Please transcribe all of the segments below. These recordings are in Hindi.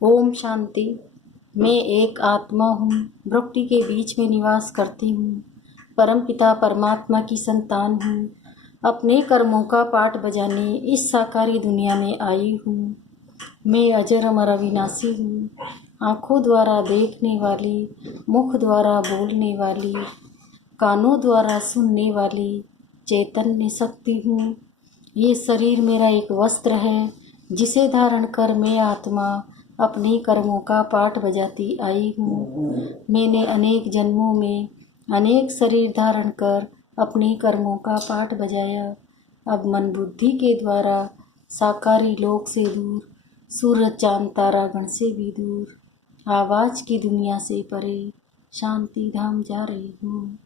ओम शांति। मैं एक आत्मा हूँ, प्रकृति के बीच में निवास करती हूँ। परमपिता परमात्मा की संतान हूँ। अपने कर्मों का पाठ बजाने इस साकारी दुनिया में आई हूँ। मैं अजर अमर अविनाशी हूँ। आँखों द्वारा देखने वाली, मुख द्वारा बोलने वाली, कानों द्वारा सुनने वाली चैतन्य शक्ति हूँ। ये शरीर मेरा एक वस्त्र है जिसे धारण कर मैं आत्मा अपने कर्मों का पाठ बजाती आई हूँ। मैंने अनेक जन्मों में अनेक शरीर धारण कर अपने कर्मों का पाठ बजाया। अब मन बुद्धि के द्वारा साकारी लोक से दूर, सूरज चांद तारा गण से भी दूर, आवाज की दुनिया से परे शांति धाम जा रही हूँ।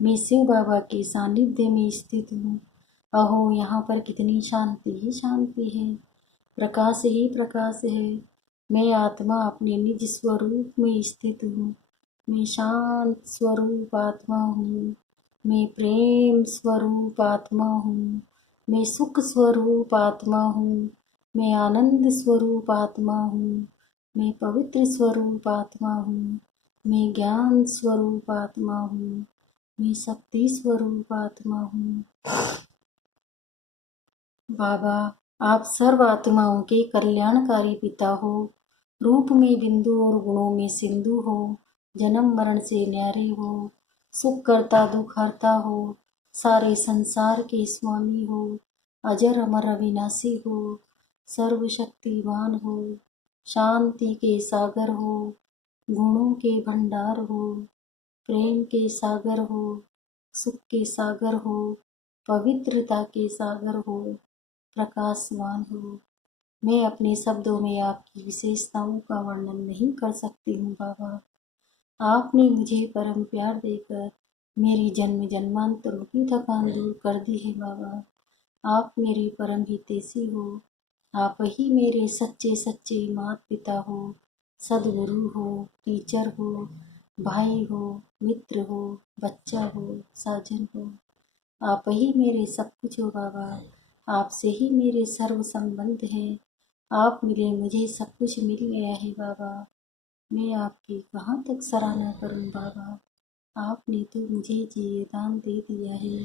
मैं शिव बाबा के सानिध्य में स्थित हूँ। अहो, यहाँ पर कितनी शांति ही शांति है, प्रकाश ही प्रकाश है। मैं आत्मा अपने निज स्वरूप में स्थित हूँ। मैं शांत स्वरूप आत्मा हूँ। मैं प्रेम स्वरूप आत्मा हूँ। मैं सुख स्वरूप आत्मा हूँ। मैं आनंद स्वरूप आत्मा हूँ। मैं पवित्र स्वरूप आत्मा हूँ। मैं ज्ञान स्वरूप आत्मा हूँ। मैं शक्ति स्वरूप आत्मा हूँ। बाबा, आप सर्व आत्माओं के कल्याणकारी पिता हो। रूप में बिंदु और गुणों में सिंधु हो। जन्म मरण से न्यारे हो। सुख करता दुख हरता हो। सारे संसार के स्वामी हो। अजर अमर अविनाशी हो। सर्वशक्तिमान हो। शांति के सागर हो। गुणों के भंडार हो। प्रेम के सागर हो। सुख के सागर हो। पवित्रता के सागर हो। प्रकाशवान हो। मैं अपने शब्दों में आपकी विशेषताओं का वर्णन नहीं कर सकती हूँ बाबा। आपने मुझे परम प्यार देकर मेरी जन्म जन्मांतरों की थकान दूर कर दी है बाबा। आप मेरे परम हितैषी हो। आप ही मेरे सच्चे सच्चे माता पिता हो, सदगुरु हो, टीचर हो, भाई हो, मित्र हो, बच्चा हो, साजन हो। आप ही मेरे सब कुछ हो बाबा। आपसे ही मेरे सर्व संबंध हैं। आप मिले मुझे सब कुछ मिल गया है बाबा। मैं आपकी कहाँ तक सराहना करूं बाबा। आपने तो मुझे जीवदान दे दिया है।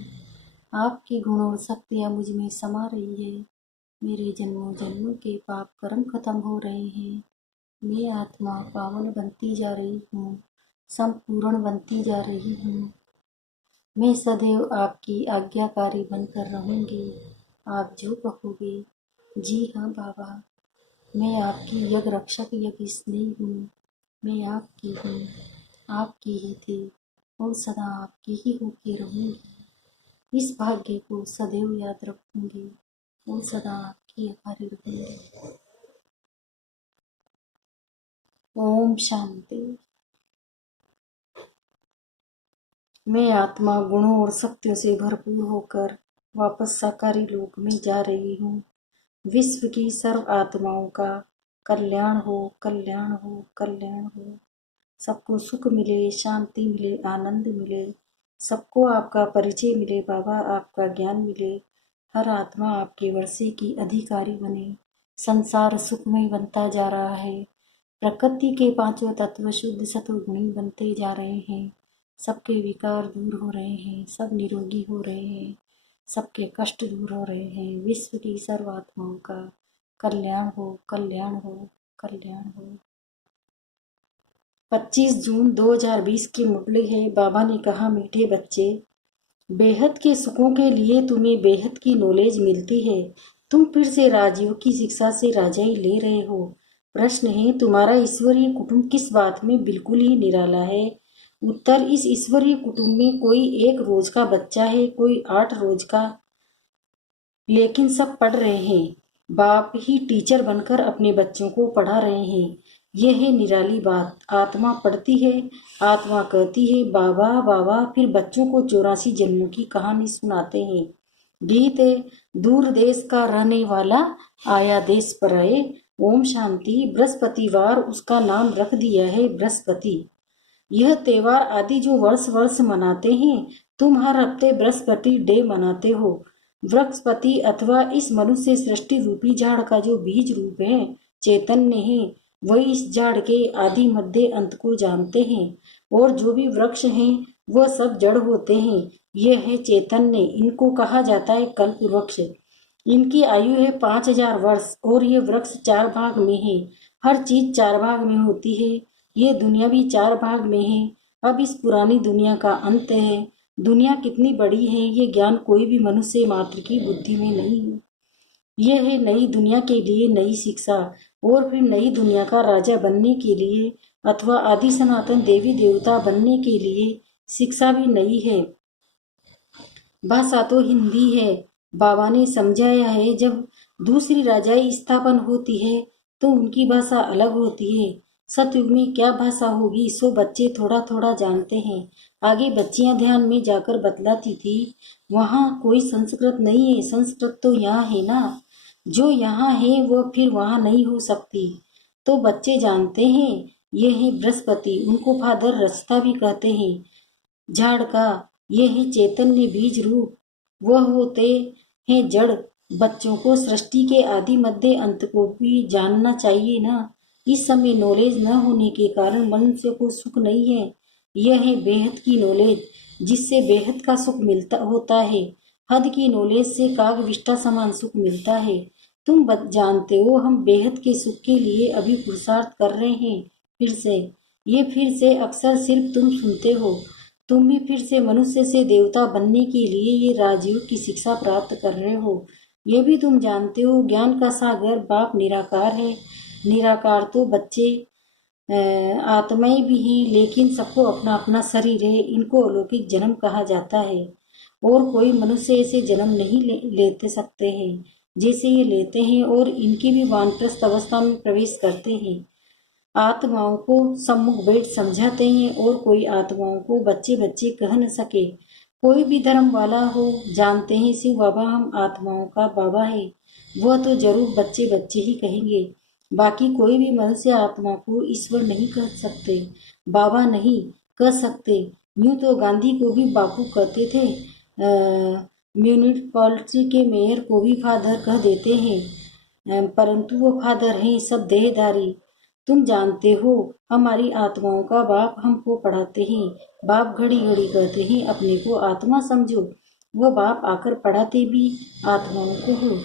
आपकी गुण और शक्तियाँ मुझ में समा रही है। मेरे जन्मों जन्मों के पाप कर्म खत्म हो रहे हैं। मैं आत्मा पावन बनती जा रही हूँ, संपूर्ण बनती जा रही हूँ। मैं सदैव आपकी आज्ञाकारी बनकर रहूँगी। आप जो कहोगे। जी हाँ बाबा, मैं आपकी यज्ञ रक्षक यज्ञ स्नेही हूँ। मैं आपकी हूँ, आपकी ही थी और सदा आपकी ही होके रहूँगी। इस भाग्य को सदैव याद रखूँगी और सदा आपकी आभारी रहूँगी। ओम शांति। मैं आत्मा गुणों और शक्तियों से भरपूर होकर वापस साकारी लोक में जा रही हूँ। विश्व की सर्व आत्माओं का कल्याण हो, कल्याण हो, कल्याण हो। सबको सुख मिले, शांति मिले, आनंद मिले। सबको आपका परिचय मिले बाबा, आपका ज्ञान मिले। हर आत्मा आपके वर्षे की अधिकारी बने। संसार सुखमय बनता जा रहा है। प्रकृति के पांचों तत्व शुद्ध सत्वगुणी बनते जा रहे हैं। सबके विकार दूर हो रहे हैं, सब निरोगी हो रहे हैं, सबके कष्ट दूर हो रहे हैं। विश्व की सर्व आत्माओं का कल्याण हो, कल्याण हो, कल्याण हो। 25 जून 2020 की मुरली है। बाबा ने कहा, मीठे बच्चे, बेहद के सुखों के लिए तुम्हें बेहद की नॉलेज मिलती है। तुम फिर से राजयोग की शिक्षा से राजाई ले रहे हो। प्रश्न है, तुम्हारा ईश्वरीय कुटुंब किस बात में बिल्कुल ही निराला है? उत्तर, इस ईश्वरीय कुटुंब में कोई 1 रोज का बच्चा है, कोई 8 रोज का, लेकिन सब पढ़ रहे हैं। बाप ही टीचर बनकर अपने बच्चों को पढ़ा रहे हैं। यह है निराली बात। आत्मा पढ़ती है, आत्मा कहती है बाबा बाबा, फिर बच्चों को 84 जन्मों की कहानी सुनाते हैं। गीत है, दूर देश का रहने वाला आया देश पर आए। ओम शांति। बृहस्पतिवार उसका नाम रख दिया है बृहस्पति। यह त्योहार आदि जो वर्ष वर्ष मनाते हैं, तुम हर हफ्ते बृहस्पति डे मनाते हो। बृहस्पति अथवा इस मनुष्य सृष्टि रूपी झाड़ का जो बीज रूप है, चैतन्य है, वही इस झाड़ के आदि मध्य अंत को जानते हैं। और जो भी वृक्ष हैं वह सब जड़ होते हैं। यह है चैतन्य, इनको कहा जाता है कल्प वृक्ष। इनकी आयु है 5,000 वर्ष और ये वृक्ष 4 भाग में है। हर चीज 4 भाग में होती है। ये दुनिया भी 4 भाग में है। अब इस पुरानी दुनिया का अंत है। दुनिया कितनी बड़ी है ये ज्ञान कोई भी मनुष्य मात्र की बुद्धि में नहीं है। यह है नई दुनिया के लिए नई शिक्षा। और फिर नई दुनिया का राजा बनने के लिए अथवा आदि सनातन देवी देवता बनने के लिए शिक्षा भी नई है। भाषा तो हिंदी है। बाबा ने समझाया है, जब दूसरी राजाई स्थापन होती है तो उनकी भाषा अलग होती है। सतयुग में क्या भाषा होगी सो बच्चे थोड़ा थोड़ा जानते हैं। आगे बच्चियां ध्यान में जाकर बतलाती थी, वहाँ कोई संस्कृत नहीं है, संस्कृत तो यहाँ है ना। जो यहाँ है वह फिर वहाँ नहीं हो सकती। तो बच्चे जानते हैं ये है बृहस्पति, उनको फादर रचता भी कहते हैं। झाड़ का ये है चैतन्य बीज रूप, वह होते हैं जड़। बच्चों को सृष्टि के आदि मध्य अंत को भी जानना चाहिए ना। इस समय नॉलेज न होने के कारण मनुष्य को सुख नहीं है। यह है बेहद की नॉलेज, जिससे बेहद का सुख मिलता होता है। हद की नॉलेज से काग विष्ठा समान सुख मिलता है। तुम जानते हो हम बेहद के सुख के लिए अभी पुरुषार्थ कर रहे हैं। फिर से अक्सर सिर्फ तुम सुनते हो। तुम भी फिर से मनुष्य से देवता बनने के लिए ये राजयोग की शिक्षा प्राप्त कर रहे हो। ये भी तुम जानते हो ज्ञान का सागर बाप निराकार है। निराकार तो बच्चे आत्माएं भी हैं, लेकिन सबको अपना अपना शरीर है। इनको अलौकिक जन्म कहा जाता है। और कोई मनुष्य ऐसे जन्म नहीं लेते सकते हैं जैसे ये लेते हैं, और इनकी भी वानप्रस्थ अवस्था में प्रवेश करते हैं। आत्माओं को सम्मुख बैठ समझाते हैं, और कोई आत्माओं को बच्चे बच्चे कह न सके। कोई भी धर्म वाला हो जानते हैं शिव बाबा हम आत्माओं का बाबा है, वह तो जरूर बच्चे बच्चे ही कहेंगे। बाकी कोई भी मनुष्य आत्मा को ईश्वर नहीं कह सकते, बाबा नहीं कह सकते। यूं तो गांधी को भी बापू कहते थे, म्यूनिसिपैलिटी के मेयर को भी फादर कह देते हैं, परंतु वो फादर हैं सब देहधारी। तुम जानते हो हमारी आत्माओं का बाप हमको पढ़ाते हैं। बाप घड़ी घड़ी कहते हैं अपने को आत्मा समझो। वह बाप आकर पढ़ाते भी आत्माओं को हो।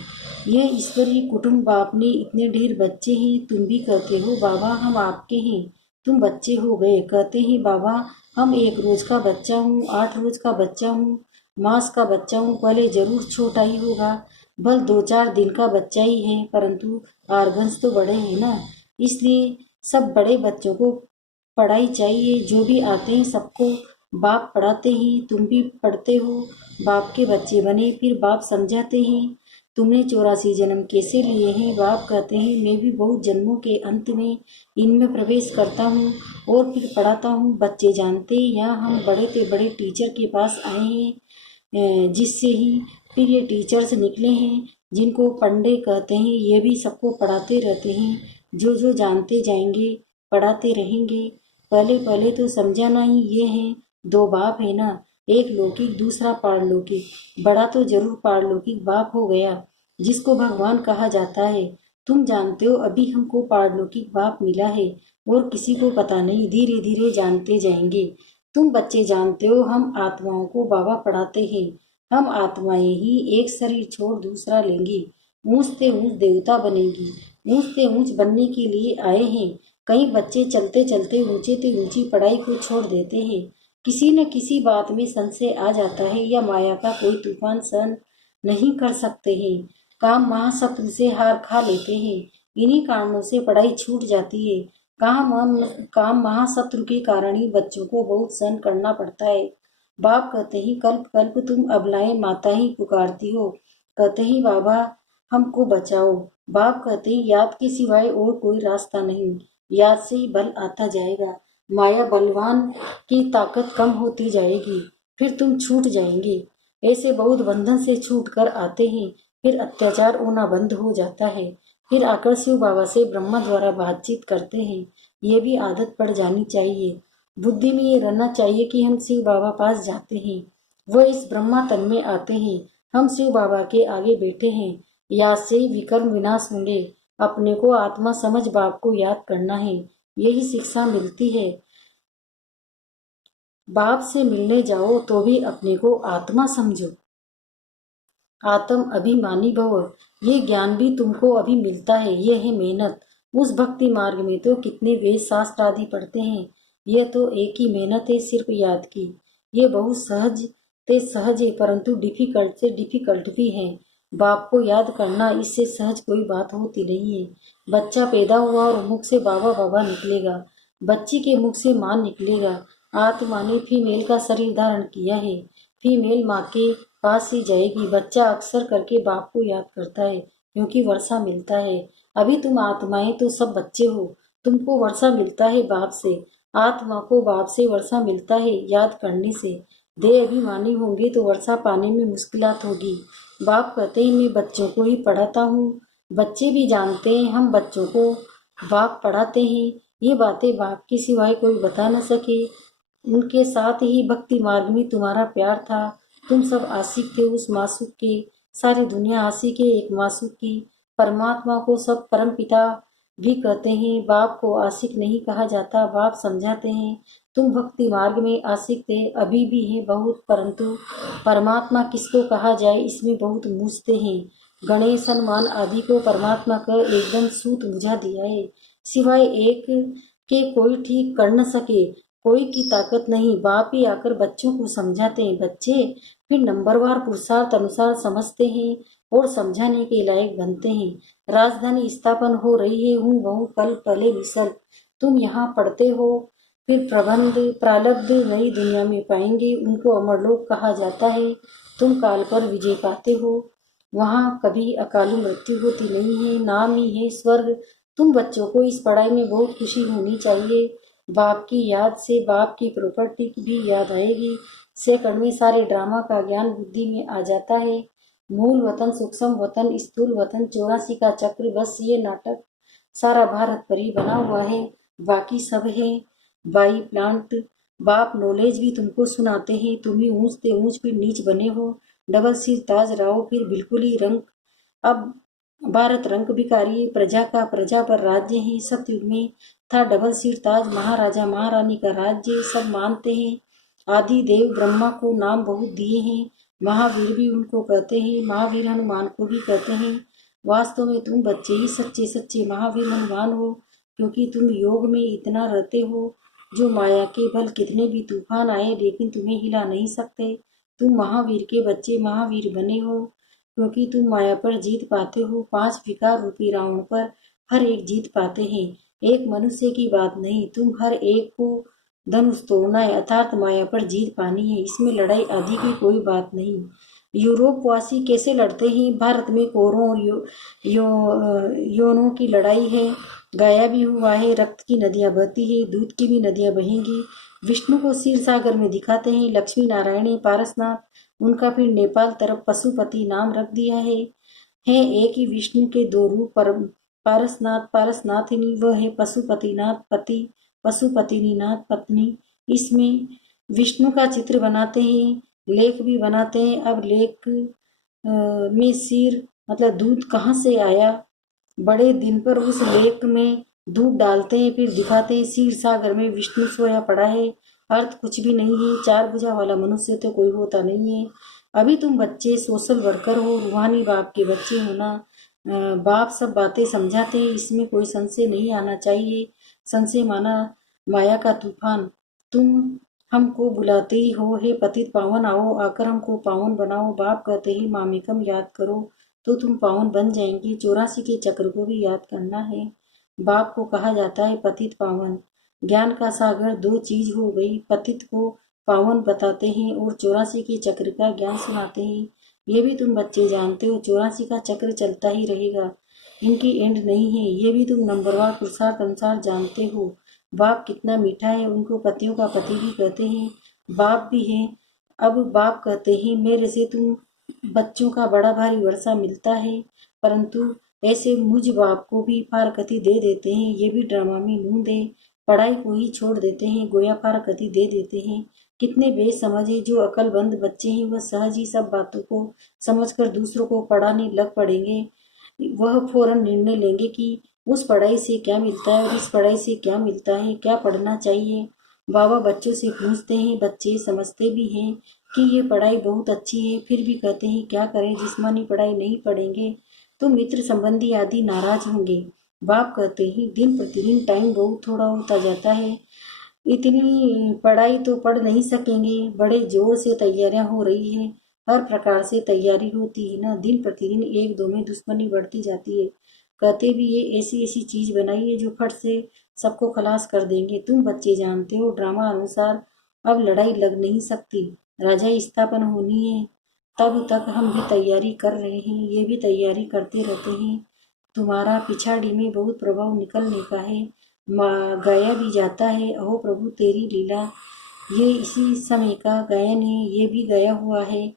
ये ईश्वरीय कुटुंब बाप ने इतने ढेर बच्चे हैं। तुम भी कहते हो बाबा हम आपके हैं। तुम बच्चे हो गए, कहते हैं बाबा हम 1 रोज का बच्चा हूँ, 8 रोज का बच्चा हूँ, मास का बच्चा हूँ। पहले जरूर छोटा ही होगा, बल 2-4 दिन का बच्चा ही है, परंतु आर्गन्स तो बड़े हैं ना। इसलिए सब बड़े बच्चों को पढ़ाई चाहिए। जो भी आते हैं सबको बाप पढ़ाते हैं। तुम भी पढ़ते हो, बाप के बच्चे बने। फिर बाप समझाते हैं तुमने 84 जन्म कैसे लिए हैं। बाप कहते हैं मैं भी बहुत जन्मों के अंत में इनमें प्रवेश करता हूँ और फिर पढ़ाता हूँ। बच्चे जानते हैं यहाँ हम बड़े से बड़े टीचर के पास आए हैं, जिससे ही फिर ये टीचर्स निकले हैं जिनको पंडे कहते हैं। ये भी सबको पढ़ाते रहते हैं। जो जो जानते जाएंगे पढ़ाते रहेंगे। पहले पहले तो समझाना ही ये है, 2 बाप है ना, एक लौकिक दूसरा पारलौकिक। बड़ा तो जरूर पारलौकिक बाप हो गया जिसको भगवान कहा जाता है। तुम जानते हो अभी हमको पारलौकिक बाप मिला है और किसी को पता नहीं, धीरे धीरे जानते जाएंगे। तुम बच्चे जानते हो हम आत्माओं को बाबा पढ़ाते हैं। हम आत्माएं ही एक शरीर छोड़ दूसरा लेंगी, ऊंच से ऊंच देवता बनेगी। ऊंच से ऊंच बनने के लिए आए हैं। कई बच्चे चलते चलते ऊंचे से ऊंची पढ़ाई को छोड़ देते हैं। किसी न किसी बात में संशय आ जाता है या माया का कोई तूफान सहन नहीं कर सकते हैं। काम महाशत्रु से हार खा लेते हैं। इन्हीं कारणों से पढ़ाई छूट जाती है। काम महाशत्रु के कारण ही बच्चों को बहुत सहन करना पड़ता है। बाप कहते ही कल्प कल्प तुम अबलाएं माता ही पुकारती हो। कहते ही बाबा हमको बचाओ। बाप कहते हैं याद के सिवाय और कोई रास्ता नहीं, याद से ही बल आता जाएगा। माया बलवान की ताकत कम होती जाएगी, फिर तुम छूट जाएंगे। ऐसे बहुत बंधन से छूट कर आते हैं, फिर अत्याचार होना बंद हो जाता है। फिर आकर शिव बाबा से ब्रह्मा द्वारा बातचीत करते हैं। ये भी आदत पड़ जानी चाहिए। बुद्धि में ये रहना चाहिए कि हम शिव बाबा पास जाते हैं, वह इस ब्रह्मा तन में आते हैं। हम शिव बाबा के आगे बैठे हैं, याद से ही विकर्म विनाश होंगे। अपने को आत्मा समझ बाप को याद करना है। यही शिक्षा मिलती है। बाप से मिलने जाओ तो भी अपने को आत्मा समझो, आत्म अभिमानी भव। ये ज्ञान भी तुमको अभी मिलता है, ये है मेहनत। उस भक्ति मार्ग में तो कितने वेद शास्त्र आदि पढ़ते हैं, यह तो एक ही मेहनत है, सिर्फ याद की। ये बहुत सहज ते सहज है, परंतु डिफिकल्ट से डिफिकल्ट भी है। बाप को याद करना, इससे सहज कोई बात होती नहीं है। बच्चा पैदा हुआ और मुख से बाबा बाबा निकलेगा, बच्ची के मुख से मां निकलेगा। आत्मा ने फीमेल का शरीर धारण किया है, फीमेल माँ के पास ही जाएगी। बच्चा अक्सर करके बाप को याद करता है, क्योंकि वर्षा मिलता है। अभी तुम आत्माएं तो सब बच्चे हो, तुमको वर्षा मिलता है बाप से, आत्मा को बाप से वर्षा मिलता है याद करने से। देह अभिमानी होंगे तो वर्षा पाने में मुश्किलात होगी। बाप कहते हैं मैं बच्चों को ही पढ़ाता हूँ, बच्चे भी जानते हैं हम बच्चों को बाप पढ़ाते हैं। ये बातें बाप के सिवाय कोई बता न सके। उनके साथ ही भक्ति मार्ग में तुम्हारा प्यार था, तुम सब आशिक थे उस मासूक के। सारी दुनिया आशिक है एक मासूक की। परमात्मा को सब परम पिता भी कहते हैं, बाप को आशिक नहीं कहा जाता। बाप समझाते हैं तुम भक्ति मार्ग में आशिक थे, अभी भी हैं बहुत, परंतु परमात्मा किसको कहा जाए इसमें बहुत मूझते हैं। गणेश हनुमान आदि को परमात्मा का एकदम सूत बुझा दिया है, सिवाय एक के कोई ठीक कर न सके, कोई की ताकत नहीं। बाप ही आकर बच्चों को समझाते हैं, बच्चे फिर नंबरवार पुरुषार्थ अनुसार समझते हैं और समझाने के लायक बनते हैं। राजधानी स्थापन हो रही है, हूँ बहु कल पहले मिसल। तुम यहाँ पढ़ते हो, फिर प्रबंध प्रारब्ध नई दुनिया में पाएंगे, उनको अमरलोक कहा जाता है। तुम काल पर विजय पाते हो, वहाँ कभी अकाली मृत्यु होती नहीं है, नाम ही है स्वर्ग। तुम बच्चों को इस पढ़ाई में बहुत खुशी होनी चाहिए। बाप की याद से बाप की प्रॉपर्टी की भी याद आएगी। सेकंड में सारे ड्रामा का ज्ञान बुद्धि में आ जाता है। मूल वतन, सूक्ष्म वतन, स्थूल वतन, 84 का चक्र, बस ये नाटक सारा भारत पर ही बना हुआ है, बाकी सब है बाई प्लांट। बाप नॉलेज भी तुमको सुनाते हैं, तुम ही ऊंच ते ऊंच फिर नीच बने हो। डबल सिर ताज राहो फिर बिल्कुल ही रंग। अब भारत रंग भिखारी, प्रजा का प्रजा पर राज्य है। सतयुग में था डबल सिर ताज, महाराजा महारानी का राज्य, सब मानते हैं। आदि देव ब्रह्मा को नाम बहुत दिए हैं, महावीर भी उनको कहते हैं, महावीर हनुमान को भी कहते हैं। वास्तव में तुम बच्चे ही सच्चे सच्चे महावीर हनुमान हो, क्योंकि तुम योग में इतना रहते हो जो माया के बल कितने भी तूफान आए लेकिन तुम्हें हिला नहीं सकते। तुम महावीर के बच्चे महावीर बने हो, क्योंकि तुम माया पर जीत पाते हो। 5 विकार रूपी रावण पर हर एक जीत पाते हैं, एक मनुष्य की बात नहीं। तुम हर एक को धनुष तोड़ना है, अर्थात माया पर जीत पानी है, इसमें लड़ाई आदि की कोई बात नहीं। यूरोप वासी कैसे लड़ते हैं, भारत में कौरों और योनों की लड़ाई है। गाया भी हुआ है, रक्त की नदियां बहती है, दूध की भी नदियां बहेंगी। विष्णु को क्षीर सागर में दिखाते हैं, लक्ष्मी नारायण पारसनाथ, उनका फिर नेपाल तरफ पशुपति नाम रख दिया है एक ही विष्णु के दो रूप, पारसनाथ पारसनाथिनी, वह है पशुपतिनाथ पति, पशुपतिनाथ पत्नी। इसमें विष्णु का चित्र बनाते हैं, लेख भी बनाते हैं। अब लेख में सिर मतलब दूध कहाँ से आया, बड़े दिन पर उस लेख में दूध डालते हैं, फिर दिखाते हैं क्षीर सागर में विष्णु सोया पड़ा है। अर्थ कुछ भी नहीं है, 4 भुजा वाला मनुष्य तो कोई होता नहीं है। अभी तुम बच्चे सोशल वर्कर हो, रूहानी बाप के बच्चे हो ना। बाप सब बातें समझाते हैं, इसमें कोई संशय नहीं आना चाहिए। संशय माना माया का तूफान। तुम हमको बुलाते ही हो, हे पतित पावन आओ, आकर हमको पावन बनाओ। बाप कहते ही मामेकम याद करो तो तुम पावन बन जाएंगे। 84 के चक्र को भी याद करना है। बाप को कहा जाता है पतित पावन। ज्ञान का सागर 2 चीज हो गई, पतित को पावन बताते हैं और 84 के चक्र का ज्ञान सुनाते हैं। ये भी तुम बच्चे जानते हो, 84 का चक्र चलता ही रहेगा, इनकी एंड नहीं है। ये भी तुम नंबरवार पुरुषार्थ अनुसार जानते हो। बाप कितना मीठा है, उनको पतियों का पति भी कहते हैं, बाप भी है। अब बाप कहते हैं मेरे से तुम बच्चों का बड़ा भारी वर्षा मिलता है, परंतु ऐसे मुझ बाप को भी फारकती दे देते हैं। ये भी ड्रामा में नूंद है, पढ़ाई को ही छोड़ देते हैं, गोया फारकती दे देते हैं। कितने बेसमझ है, जो अकलबंद बच्चे हैं वह सहज ही सब बातों को समझकर दूसरों को पढ़ाने लग पड़ेंगे। वह फौरन निर्णय लेंगे कि उस पढ़ाई से क्या मिलता है और इस पढ़ाई से क्या मिलता है, क्या पढ़ना चाहिए। बाबा बच्चों से पूछते हैं, बच्चे समझते भी हैं कि ये पढ़ाई बहुत अच्छी है, फिर भी कहते हैं क्या करें, जिस्मानी पढ़ाई नहीं पढ़ेंगे तो मित्र संबंधी आदि नाराज होंगे। बाप कहते हैं दिन प्रतिदिन टाइम बहुत थोड़ा होता जाता है, इतनी पढ़ाई तो पढ़ नहीं सकेंगे, बड़े जोर से तैयारियां हो रही है, हर प्रकार से तैयारी होती है ना, दिन प्रतिदिन एक दो में दुश्मनी बढ़ती जाती है। कहते भी ये ऐसी ऐसी चीज बनाई है जो फट से सबको खलास कर देंगे। तुम बच्चे जानते हो ड्रामा अनुसार अब लड़ाई लग नहीं सकती, राजा स्थापन होनी है। तब तक हम भी तैयारी कर रहे हैं, ये भी तैयारी करते रहते हैं। तुम्हारा पिछाड़ी में बहुत प्रभाव निकलने का है, गाया भी जाता है, अहो प्रभु तेरी लीला, ये इसी समय का गायन है, ये भी गाया हुआ है।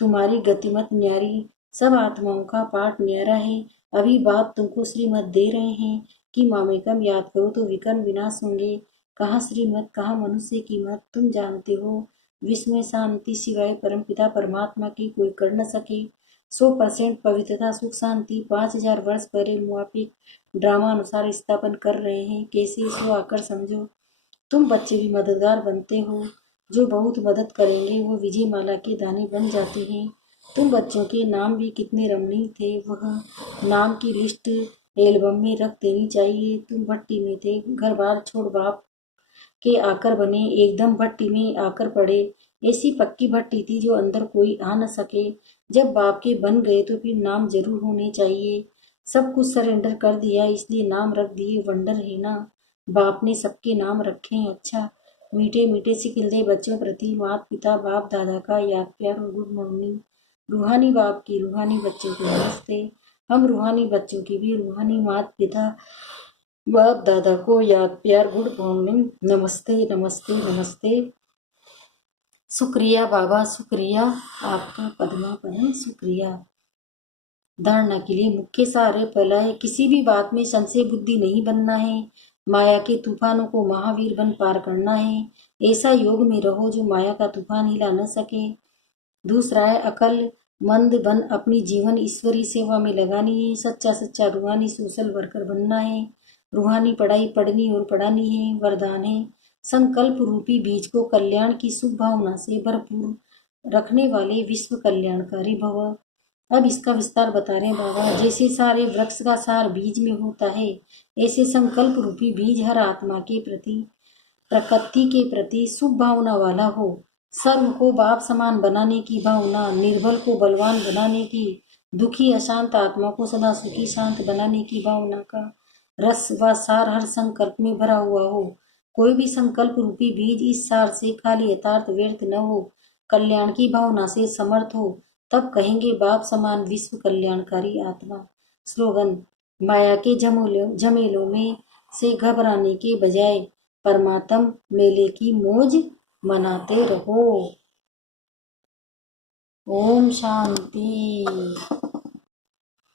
तुम्हारी गतिमत न्यारी, सब आत्माओं का पाठ न्यारा है। अभी बाप तुमको श्रीमत दे रहे हैं कि मामेकम याद करो तो विकर्म विनाश होंगे। कहाँ श्रीमत, कहाँ मनुष्य की मत, तुम जानते हो विश्व में शांति सिवाय परमपिता परमात्मा की कोई कर न सके। 100% पवित्रता सुख शांति 5000 वर्ष पहले मुआफिक ड्रामा अनुसार स्थापन कर रहे हैं। कैसे सो आकर समझो। तुम बच्चे भी मददगार बनते हो, जो बहुत मदद करेंगे वो विजय माला के दाने बन जाते हैं। तुम बच्चों के नाम भी कितने रमणीय थे, वह नाम की लिस्ट एल्बम में रख देनी चाहिए। तुम भट्टी में थे, घर बार छोड़ बाप के आकर बने, एकदम भट्टी में आकर पड़े। ऐसी पक्की भट्टी थी जो अंदर कोई आ न सके। जब बाप के बन गए तो फिर नाम जरूर होने चाहिए। सब कुछ सरेंडर कर दिया इसलिए नाम रख दिए, वंडर है ना। बाप ने सबके नाम रखे हैं। अच्छा, मीठे मीठे से खिलते बच्चों प्रति माता पिता बाप दादा का याद प्यार और गुड मॉर्निंग। रूहानी बाप की रूहानी बच्चों को नमस्ते। हम रूहानी बच्चों की भी रूहानी माता पिता बाप दादा को याद प्यार गुड मॉर्निंग, नमस्ते नमस्ते नमस्ते। शुक्रिया बाबा, शुक्रिया आपका पद्मा पदम, शुक्रिया। धारणा के लिए मुख्य सारे पहला है, किसी भी बात में संशय बुद्धि नहीं बनना है। माया के तूफानों को महावीर बन पार करना है। ऐसा योग में रहो जो माया का तूफान हिला न सके। दूसरा है अकल मंद बन अपनी जीवन ईश्वरी सेवा में लगानी है। सच्चा सच्चा रूहानी सोशल वर्कर बनना है। रूहानी पढ़ाई पढ़नी और पढ़ानी है, वरदान है। संकल्प रूपी बीज को कल्याण की शुभ भावना से भरपूर रखने वाले विश्व कल्याणकारी भव। अब इसका विस्तार बता रहे हैं बाबा। जैसे सारे वृक्ष का सार बीज में होता है, ऐसे संकल्प रूपी बीज हर आत्मा के प्रति, प्रकृति के प्रति शुभ भावना वाला हो। सर्व को बाप समान बनाने की भावना, निर्बल को बलवान बनाने की, दुखी अशांत आत्मा को सदा सुखी शांत बनाने की भावना का रस व सार हर संकल्प में भरा हुआ हो। कोई भी संकल्प रूपी बीज इस सार से खाली यथार्थ व्यर्थ न हो, कल्याण की भावना से समर्थ हो, तब कहेंगे बाप समान विश्व कल्याणकारी आत्मा। स्लोगन, माया के झमेलों में से घबराने के बजाय परमात्म मेले की मौज मनाते रहो। ओम शांति।